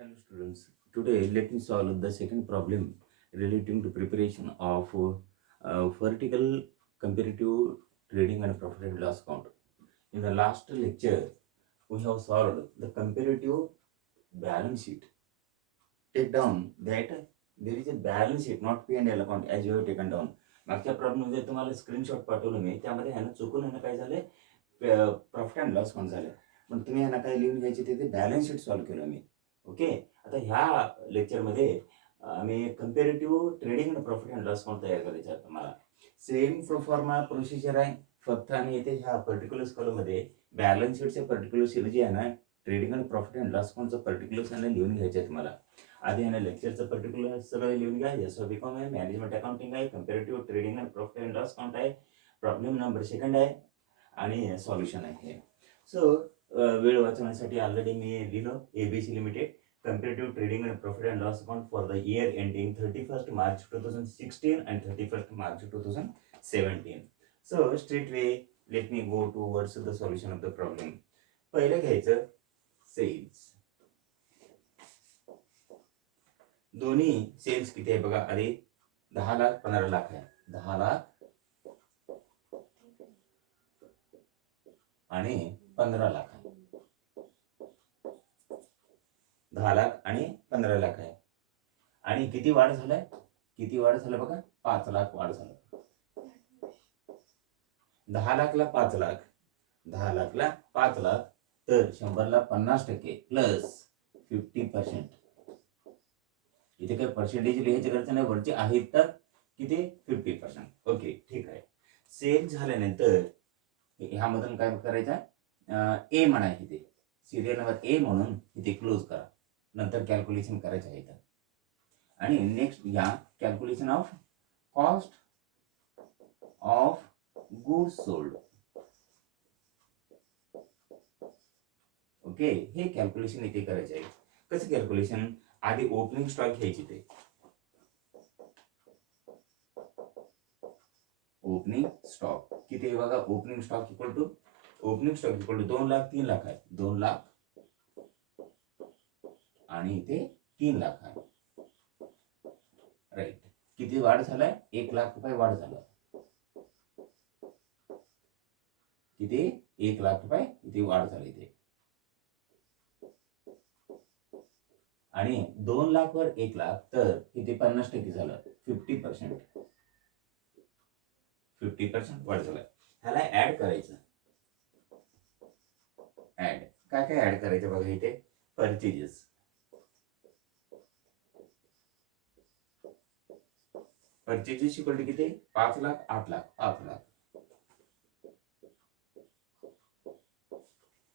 Hello students, today let me solve the second problem relating to preparation of vertical comparative trading and profit and loss account. In the last lecture, we have solved the comparative balance sheet. Take down that there is a balance sheet, not P&L account as you have taken down. मागच्या problem मध्ये तुम्हाला screenshot पाठवलं मी, त्यामध्ये ह्यानं चुकून ह्यानं काय झालंय, प्रॉफिट अँड लॉस अकाउंट झालं. पण तुम्ही ह्यानं काय लिहून घ्यायचे ते बॅलन्स शीट सॉल्व्ह केलं मी. ओके, आता ह्या लेक्चरमध्ये आम्ही कंपेरेटिव्ह ट्रेडिंग आणि प्रॉफिट अँड लॉस अकाउंट तयार करायचं आहे. तुम्हाला सेम प्रोफॉर्मा प्रोसिजर आहे, फक्त आम्ही इथे ह्या पर्टिक्युलर कॉलममध्ये बॅलन्स शीटचे पर्टिक्युलर शीट जे आहे ना, ट्रेडिंग आणि प्रॉफिट अँड लॉस अकाउंटचं पर्टिक्युलर्स ह्यानं लिहून घ्यायचे आहे तुम्हाला. आधी ह्यानं लेक्चरचं पर्टिक्युलर सगळं लिहून घ्या. एस-ओ-बी-कॉम आहे, मॅनेजमेंट अकाउंटिंग आहे, comparative trading and profit and loss account आहे, प्रॉब्लेम नंबर सेकंड आहे आणि सॉल्युशन आहे. सो वेळ वाचवण्यासाठी ऑलरेडी मी लिहिलं ABC limited comparative trading and profit and loss account for the year ending 31st March 2016 and 31st March 2017. So straightway let me go towards the solution of the problem. पहिलं घ्यायचं cells. दोन्ही cells किती आहे बघा. आधी 10 लाख 15 लाख आहे. 10 लाख आणि 15 लाख आहे. 10 लाख आणि 15 लाख आहे. आणि किती वाढ झालाय, किती वाढ झालं बघा, 5 लाख वाढ झालं. 10 लाखला 5 लाख, 10 लाखला 5 लाख, तर 100ला 50% प्लस 50%. इथे काही पर्सेंटेज लिहायची गरज नाही, वरचे आहेत तर किती 50%. ओके ठीक आहे. सेल झाल्यानंतर ह्यामधून काय करायचं, ए म्हणायचे, ते सिरियल नंबर ए म्हणून इथे क्लोज करा. नंतर कॅल्क्युलेशन करायचं आहे. आणि नेक्स्ट घ्या calculation of cost of goods sold. Okay, हे कॅल्क्युलेशन इथे करायचे आहे. कसं कॅल्क्युलेशन, आधी ओपनिंग स्टॉक घ्यायची. ते ओपनिंग स्टॉक किती आहे बघा. Opening stock equal to 2 lakh 3 lakh आहे. 2 लाख आणि इथे 3 लाख आहे. राईट. किती वाढ झालाय, 1 लाख रुपये वाढ झाला. किती 1 लाख रुपये इथे वाढ झाली इथे. आणि 2 लाख वर 1 लाख, तर किती 50% झालं, 50%. 50% वाढ झाला. ह्याला ऍड करायचं. ऍड काय काय ऍड करायचं बघा. इथे परचेजेस, परचेजेस इक्वल टू किती 5 लाख 8 लाख 5 लाख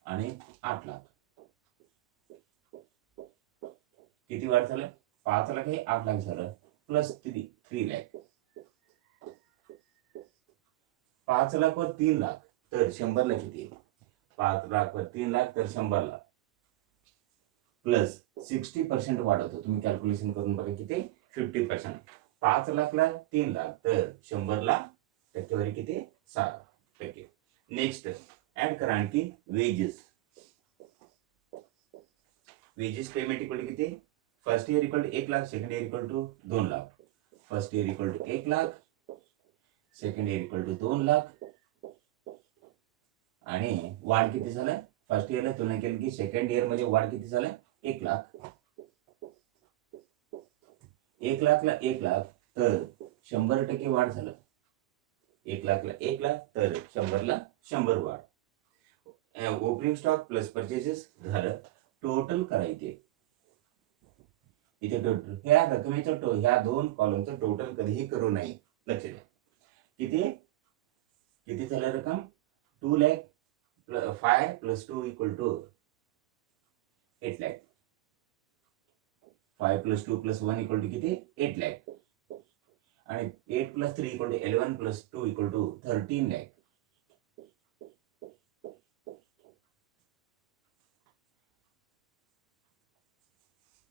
आणि 8 लाख. किती वाढ झालं, 5 लाख हे 8 लाख झालं, प्लस 3 लाख. 5 लाख वर 3 लाख, तर 100ला किती, 5 लाख वर 3 लाख तर 100ला प्लस 60% वाढवतो. तुम्ही कॅल्क्युलेशन करून बघा किती 50%. 5 लाखला 3 लाख तर 100ला टक्केवारी किती 6%. नेक्स्ट ऍड करा आणखी wages. Wages payment equal to किती, first year equal to 1 lakh, second year equal to 2 lakh. First year equal to 1 lakh, second year equal to 2 lakh. आणि वाढ किती झालाय, फर्स्ट इयरला तुलना केली की सेकंड इयर मध्ये वाढ किती झालाय 1 लाख. 1 लाखला 1 लाख तर 100% वाढ झालं. 1 लाखला 1 लाख तर 100ला 100 वाढ. ओपनिंग स्टॉक प्लस परचेसेस झालं. टोटल करायचे इथे. टोटल ह्या रकमेचं ह्या दोन कॉलमचं टोटल कधीही करू नये, लक्ष द्या. किती किती झालं रक्कम, 2 lakh 5 plus 2 equal to 8 lakh. 5 plus 2 plus 1 equal to किती 8 लाख. आणि 8 plus 3 equal to 11 plus 2 equal to 13 lakh.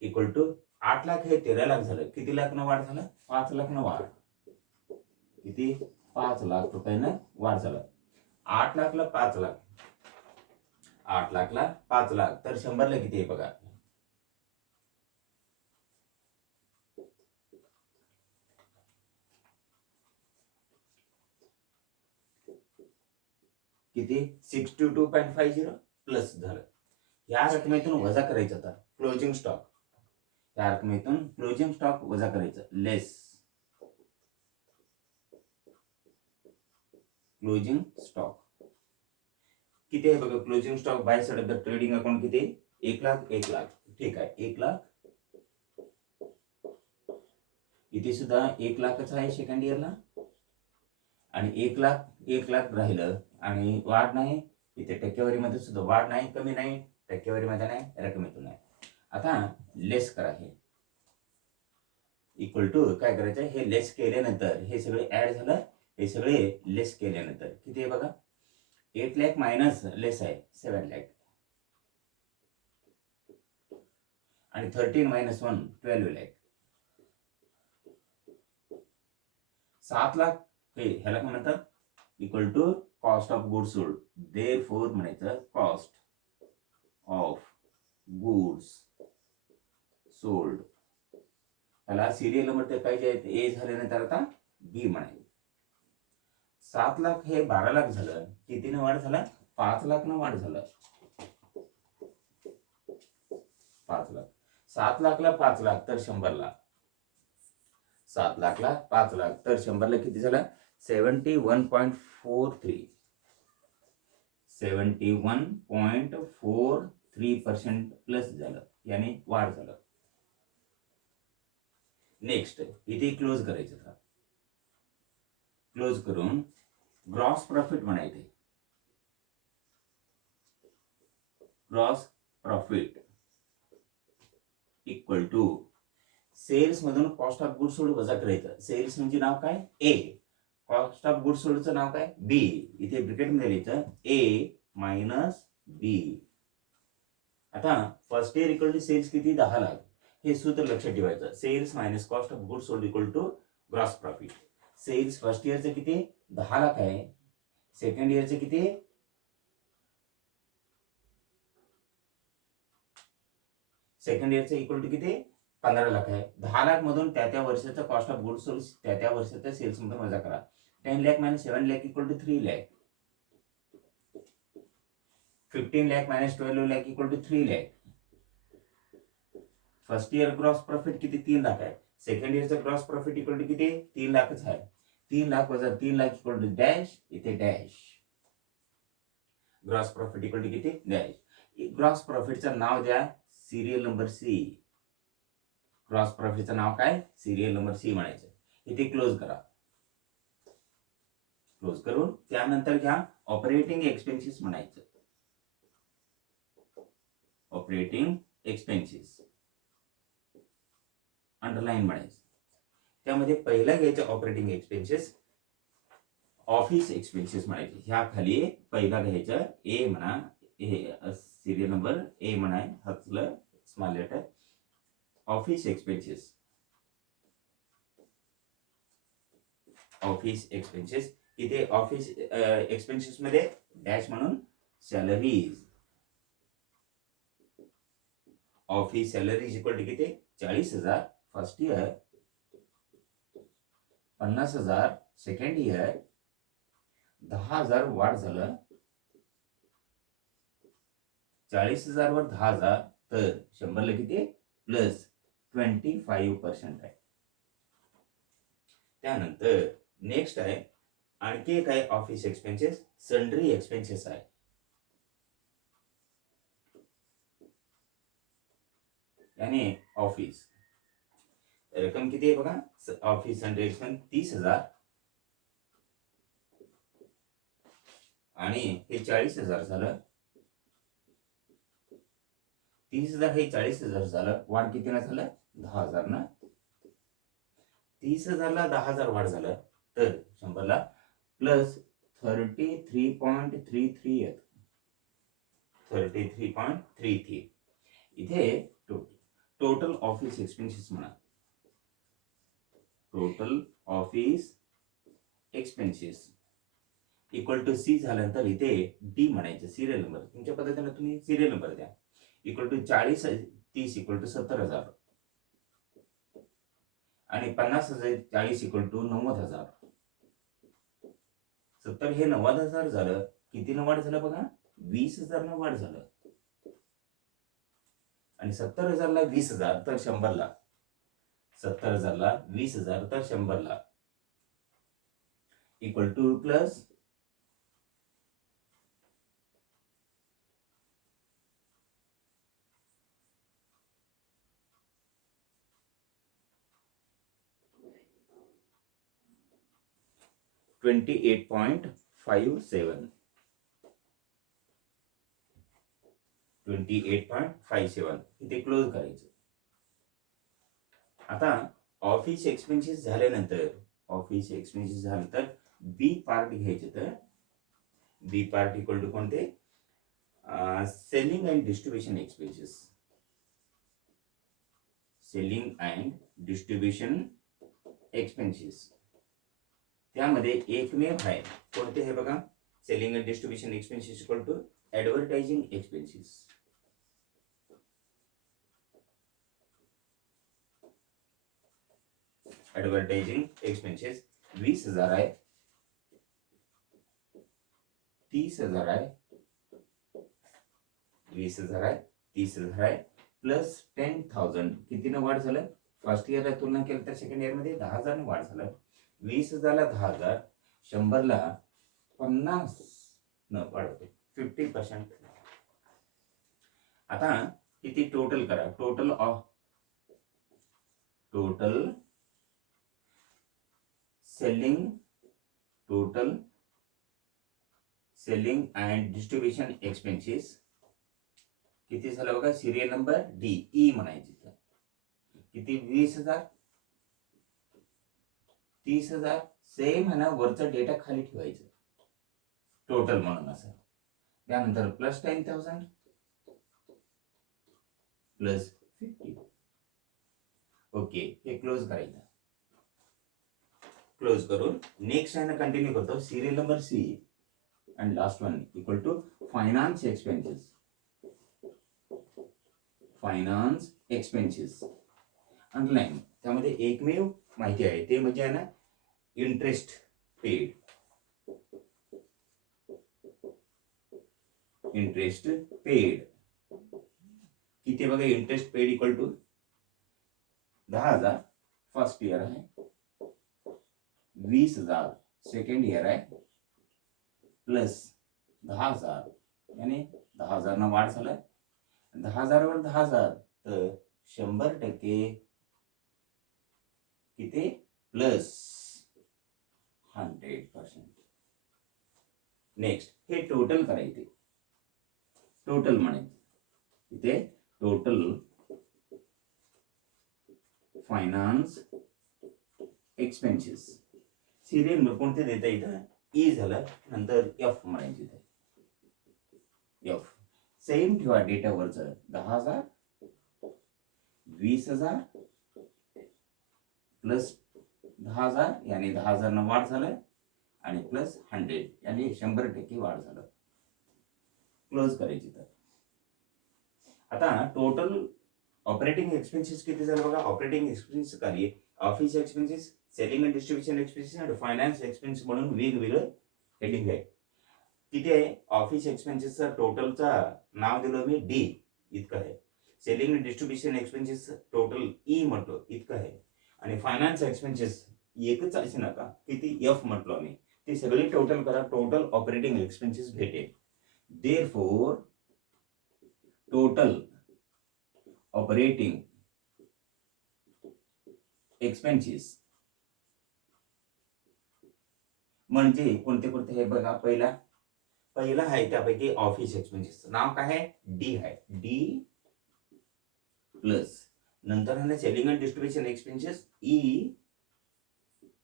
Equal to 8 lakh हे 13 लाख झालं. किती लाख न वाढ झालं, 5 लाख न वाढ. किती 5 लाख रुपयानं वाढ झालं. 8 लाखला 5 लाख, 8 लाखला 5 लाख तर 100ला किती आहे बघा किती 62.50 प्लस झालं. या रकमेतून वजा करायचं आता क्लोजिंग स्टॉक. या रकमेतून क्लोजिंग स्टॉक वजा करायचं लेस क्लोजिंग स्टॉक. किती आहे बघा closing stock by side of the trading account किती 1 लाख 1 लाख. ठीक आहे 1 लाख. इथे सुद्धा 1 लाखच आहे सेकंड इयरला आणि 1 लाख राहिलं आणि वाढ नाही. इथे टक्केवारीमध्ये सुद्धा वाढ नाही, कमी नाही, टक्केवारीमध्ये नाही, रकमेतून नाही. आता लेस करा. हे इक्वल टू काय करायचं हे लेस केल्यानंतर हे सगळे ऍड झालं. हे सगळे लेस केल्यानंतर किती आहे बघा 8 लाख मायनस लेस आहे 7 लाख आणि 13 मायनस 1 12 लाख. 7 लाख हे ह्याला काय म्हणतात equal to cost of goods sold. Therefore म्हणायचं कॉस्ट ऑफ गुड्स सोल्ड. त्याला सिरियल नंबर ते पाहिजे ए झाल्यानंतर आता बी म्हणायचं. 7 लाख हे 12 लाख झालं. कितीनं वाढ झाला 5 लाख न वाढ झालं. 5 लाख 7 लाखला 5 लाख तर 100 लाख. 7 लाखला 5 लाख तर 100 ला किती झालं 71.43 71.43% प्लस झालं याने वाढ झालं. नेक्स्ट इथे क्लोज करायचं था. क्लोज करून ग्रॉस प्रॉफिट म्हणायचे. Gross profit equal to sales मधून कॉस्ट ऑफ गुड्स सोल्ड वजा करायचं. सेल्स म्हणजे नाव काय ए, कॉस्ट ऑफ गुड्स सोल्डचं नाव काय बी. इथे ब्रॅकेट मध्ये लिहायचं ए मायनस बी. आता first year equal to sales किती 10 लाख. हे सूत्र लक्षात ठेवायचं. Sales minus cost of goods sold equal to gross profit. Sales first इयरचे किती 10 लाख आहे. सेकंड इयरचे किती सेकंड इयरचे इक्वल टू किती 15 लाख आहे. 10 लाख मधून त्या वर्षाचा कॉस्ट ऑफ गुड्स सोल्ड त्या वर्षाच्या सेल्स मधून वजा करा. 10 lakh minus 7 lakh equal to 3 lakh. 15 lakh minus 12 lakh equal to 3 lakh. First year gross profit किती 3 लाख आहे. सेकंड इयरचा ग्रॉस प्रॉफिट इक्वल टू किती 3 लाखच आहे. 3 लाख वजा 3 लाख इक्वल टू डॅश. इथे dash. Gross profit equal to किती डॅश. ग्रॉस प्रॉफिटचं नाव द्या सिरियल नंबर सी. ग्रॉस प्रॉफिटचं नाव काय सिरियल नंबर सी म्हणायचं. इथे क्लोज करा. क्लोज करून त्यानंतर घ्या ऑपरेटिंग एक्सपेन्सेस म्हणायचं. ऑपरेटिंग एक्सपेन्सेस अंडरलाईन म्हणायचं. त्यामध्ये पहिला घ्यायचं ऑपरेटिंग एक्सपेन्सेस ऑफिस एक्सपेन्सेस म्हणायचे. ह्या खाली पहिला घ्यायचं ए म्हणा. हे सिरियल नंबर ए म्हणाय हातलं small letter office expenses. Office expenses इथे ऑफिस एक्सपेन्सेस मध्ये डॅश म्हणून salaries. Office salaries equal to किती 40,000 फर्स्ट इयर, 50,000 सेकंड इयर, 10,000 वाढ झालं. 40,000 वर 10,000 तर 100 ला किती प्लस 25% आहे. त्यानंतर नेक्स्ट आहे आणखी एक आहे ऑफिस एक्सपेन्सेस सन्ड्री एक्सपेन्सेस आहे. यानी ऑफिस रक्कम किती आहे बघा ऑफिस सन्ड्री एक्सपेन्स 30,000 आणि हे 40,000 झालं. 30,000 हे 40,000 झालं. वाढ किती ना झालं 10,000 ना. 30,000 ला 10,000 वाढ झालं तर 100 ला प्लस 33.33 येत. 33.33 इथे टोटल ऑफिस एक्सपेन्सेस म्हणा. Total office expenses equal to C झाल्यानंतर इथे डी म्हणायचं सिरियल नंबर. तुमच्या पद्धतीने तुम्ही सिरियल नंबर द्या. इक्वल टू 40 30 इक्वल टू 70,000 आणि 50,000 40 इक्वल टू 90,000. 70 हे 90,000 झालं कितीनं वाढ झालं बघा, 20,000 वाढ झालं. आणि 70,000 ला 20,000 तर 100 ला, 70,000 ला 20,000 तर 100 ला इक्वल टू प्लस 28.57. 28.57 इथे क्लोज करायचं. आता ऑफिस एक्सपेन्सेस झाल्यानंतर, ऑफिस एक्सपेन्सेस झाल्यानंतर बी पार्ट घ्यायचे. तर बी पार्ट इक्वल टू कोणते, selling and distribution expenses. Selling and distribution expenses त्यामध्ये एकमेव आहे कोणते हे बघा, selling and distribution expenses equal to advertising expenses. Advertising expenses 20,000 आहे, 30,000 आहे, 20,000 आहे, 30,000 आहे, प्लस 10,000 कितीनं वाढ झालं, फर्स्ट इयरला तुलना केलं तर सेकंड इयर मध्ये 10,000 वाढ झालं. 20,000 ला 10,000, 100ला 50 न वाढवतो, 50%. आता किती टोटल करा, total of total selling, total selling and distribution expenses किती झालं बघा, सिरियल नंबर डी ई म्हणायची. किती, 20,000, 30,000, सेम आहे ना, वरचा डेटा खाली ठेवायचं टोटल म्हणून असं. त्यानंतर प्लस 10,000 प्लस 50. ओके, हे क्लोज करायचं. क्लोज करून नेक्स्ट आहे ना कंटिन्यू करतो. Serial number C and last one equal to finance expenses. Finance expenses underline. त्यामध्ये एकमेव माहिती आहे ते म्हणजे आहे ना, इंटरेस्ट पेड. इंटरेस्ट पेड किती बघा, interest paid equal to 10,000 first year आहे, 20,000 सेकंड इयर आहे, प्लस 10,000 यानी 10,000 ना वाढ झाला. 10,000 वर 10,000 तर 100% किती, प्लस 100%. नेक्स्ट हे टोटल करायचे, टोटल म्हणायचं. इथे total finance expenses serial number कोणते देता इथं, ई झालं, नंतर एफ म्हणायचे. एफ सेम ठेवा डेटावरचं, 10,000, 20,000 प्लस 10,000 यानी 10,000 न वाढ झालं, आणि प्लस 100 यानी 100% वाढ झालं. क्लोज करायची. तर आता टोटल ऑपरेटिंग एक्सपेन्सेस किती झालं बघा. ऑपरेटिंग एक्सपेन्सेस खाली office expenses, selling and distribution expenses आणि फायनान्स एक्सपेन्स म्हणून वेगवेगळं हेडिंग आहे. किती आहे, ऑफिस एक्सपेन्सेसचा टोटलचा नाव दिलं मी डी इतकं आहे. Selling and distribution expenses total E म्हटलं इतकं आहे. आणि फायनान्स एक्सपेन्सेस एकच असे नका, किती एफ म्हटलं मी, ते सगळे टोटल करा, टोटल ऑपरेटिंग एक्सपेन्सेस भेटेल. देअरफॉर टोटल ऑपरेटिंग एक्सपेन्सेस म्हणजे कोणते कोणते हे बघा. पहिला आहे त्यापैकी ऑफिस एक्सपेन्सेस नाव काय आहे, डी आहे, डी प्लस नंतर आहे selling and distribution expenses E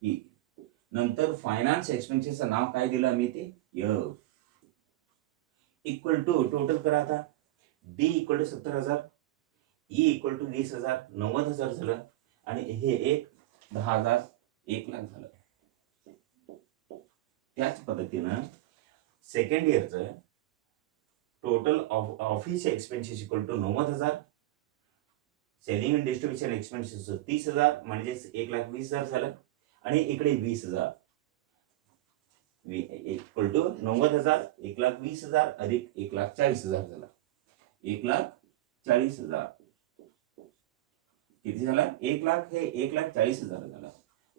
E, नंतर फायनान्स एक्सपेन्सेसचं नाव काय दिलं मी ते एफ, इक्वल टू टोटल करा. आता D equal to 70,000, E equal to 20,000, 90,000 झालं, आणि हे एक 10,000, 1,00,000 झालं. त्याच पद्धतीनं सेकंड इयरचं total office expenses equal to 90,000, selling and distribution expenses 30,000 म्हणजे 1,20,000 झालं, आणि इकडे 20,000. इक्वल टू 90,000, 1,20,000 अधिक 1,40,000 झाला. 1,40,000 किती झाला? 1,00,000 हे 1,40,000 झाला.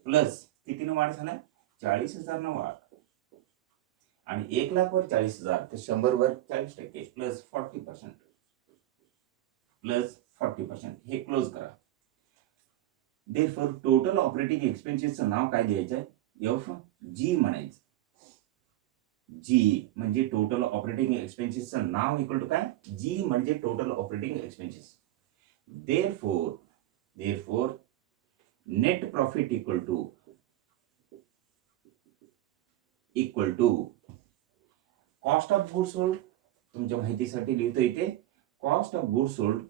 प्लस कितीनं वाढ झाला? 40,000 न वाढ. आणि 1,00,000 वर 40,000 तर 100 वर 40% प्लस 40%. प्लस 40% हे क्लोज करा. देअरफॉर टोटल ऑपरेटिंग एक्सपेन्सेसचं नाव काय द्यायचं? एफ जी म्हणायचं. जी म्हणजे टोटल ऑपरेटिंग एक्सपेन्सेसचं नाव इक्वल टू काय? जी म्हणजे total operating expenses. Therefore net profit equal to cost of goods sold. तुमच्या माहितीसाठी लिहितो इथे कॉस्ट ऑफ गुड्स सोल्ड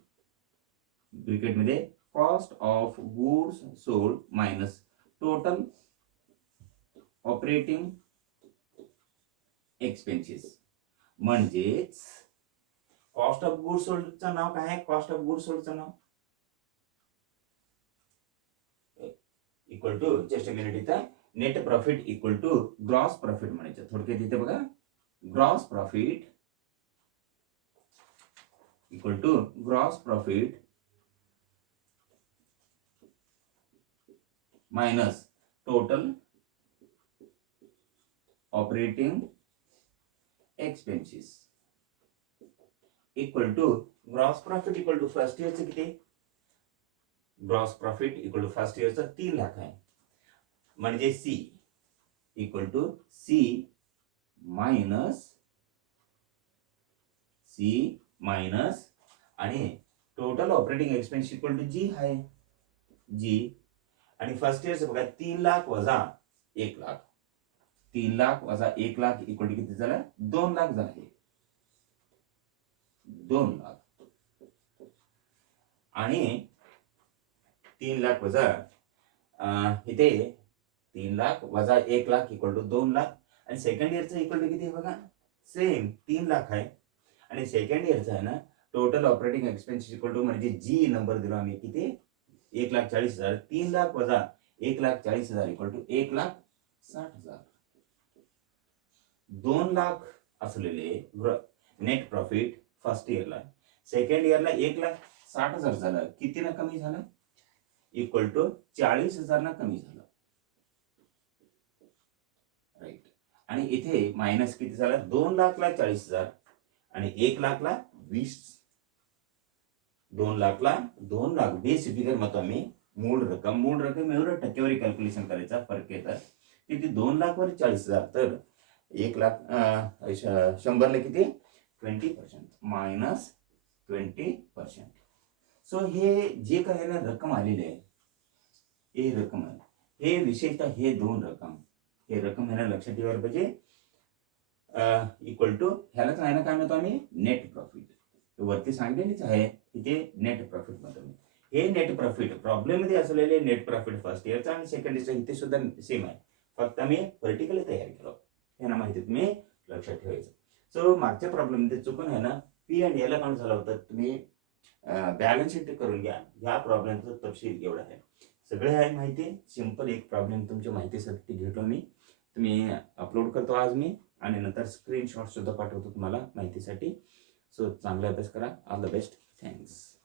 ब्रॅकेटमध्ये cost of goods sold minus total operating expenses. म्हणजेच कॉस्ट ऑफ गुड्स सोल्डचं नाव काय आहे? कॉस्ट ऑफ गुड्स सोल्डचं नाव इक्वल टू जस्ट मिनिट इथं net profit equal to gross profit म्हणायचं. थोडक्यात इथे बघा gross profit equal to gross profit minus total operating expenses equal to gross profit equal to first इयरचं किती? Gross profit equal to first इयरचं 3,00,000 आहे. म्हणजे C equal to C minus आणि total operating expense equal to G आहे. G आणि first इयरचं बघा 3,00,000 वजा 1,00,000. 3,00,000 वजा 1,00,000 इक्वल टू किती झालं? 2,00,000 झाले. 2,00,000 आणि 3,00,000 वजा इथे 3,00,000 वजा 1,00,000 इक्वल टू 2,00,000. आणि सेकंड इयरचं इक्वल टू किती आहे बघा? सेम 3,00,000 आहे. आणि सेकंड इयरचं आहे ना total operating expenses equal to म्हणजे जी नंबर दिला आम्ही किती? 1,40,000. 3,00,000 वजा 1,40,000 इक्वल टू 1,60,000. 2,00,000 असलेले नेट प्रॉफिट फर्स्ट इयरला, सेकंड इयरला 1,60,000 झालं. कितीनं कमी झालं? इक्वल टू 40,000 ना कमी झालं. राईट. आणि इथे मायनस किती झालं? 2,00,000 ला 40,000 आणि 1,00,000 ला 20. 2,00,000 बेस फिगर मत आम्ही मूळ रक्कम एवढं टक्केवारी कॅल्क्युलेशन करायचा फरक येतात. किती? 2,00,000 वर 40,000 तर 1,00,000 100ला किती? 20% मायनस 20%. सो हे जे काही ना रक्कम आलेली आहे हे रक्कम आहे. हे विशेषतः हे दोन रक्कम हे रक्कम आहे ना लक्षात ठेवायला पाहिजे. इक्वल टू ह्यालाच आहे ना काय म्हणतो आम्ही? Net profit. वरती सांगितलेलीच आहे इथे नेट प्रॉफिट म्हणतो मी. हे नेट प्रॉफिट प्रॉब्लेम मध्ये असलेले नेट प्रॉफिट फर्स्ट इयरचा आणि सेकंड इयरचा इथे सुद्धा सेम आहे. फक्त आम्ही व्हर्टिकली तयार केलो. यांना माहिती तुम्ही लक्षात ठेवायचं. सो मागच्या प्रॉब्लेम मध्ये चुकून आहे ना पी अँड एला काउंट झाला होता. तुम्ही बॅलन्स शीट करून घ्या. ह्या प्रॉब्लेमचं तपशील एवढा आहे. सगळे आहे माहिती. सिंपल एक प्रॉब्लेम तुमच्या माहितीसाठी घेतो मी. तुम्ही अपलोड करतो आज मी आणि नंतर स्क्रीनशॉट सुद्धा पाठवतो तुम्हाला माहितीसाठी. सो चांगला अभ्यास करा. All the best. थँक्स.